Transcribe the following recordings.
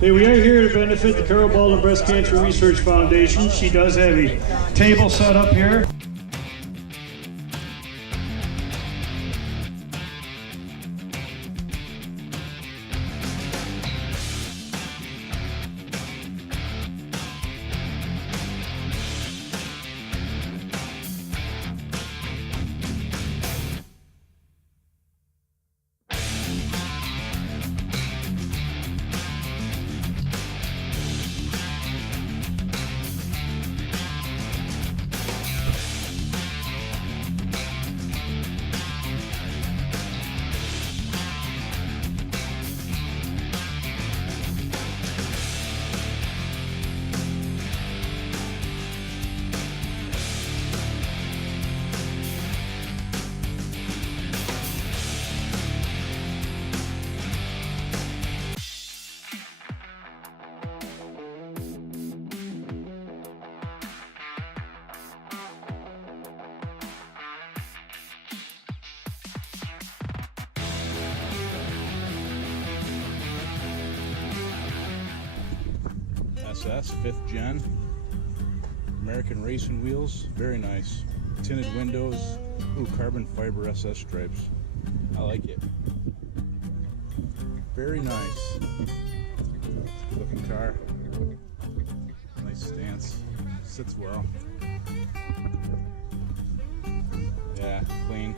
Hey, we are here to benefit the Carol Baldwin Breast Cancer Research Foundation. She does have a table set up here. SS 5th gen American racing wheels, very nice. Tinted windows, ooh, carbon fiber SS stripes. I like it. Very nice looking car. Nice stance, sits well. Yeah, clean.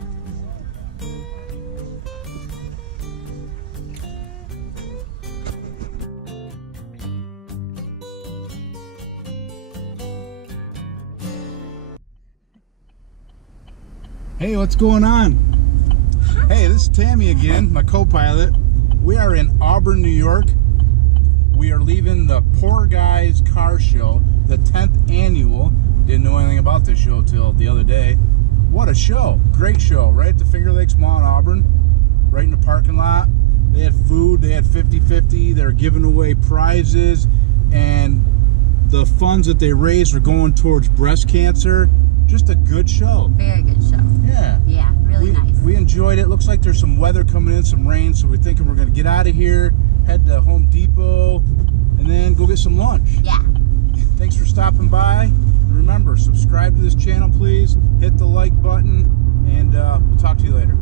Hey, what's going on? Hey, this is Tammy again, my co-pilot. We are in Auburn, New York. We are leaving the Poor Guys Car Show, the 10th annual. Didn't know anything about this show till the other day. What a show. Great show, right at the Finger Lakes Mall in Auburn, right in the parking lot. They had food, they had 50-50, they were giving away prizes, and the funds that they raised were going towards breast cancer. Just a good show. Very good show. Yeah. Yeah, really nice. We enjoyed it. Looks like there's some weather coming in, some rain, so we're thinking we're going to get out of here, head to Home Depot, and then go get some lunch. Yeah. Thanks for stopping by. And remember, subscribe to this channel, please. Hit the like button, and we'll talk to you later.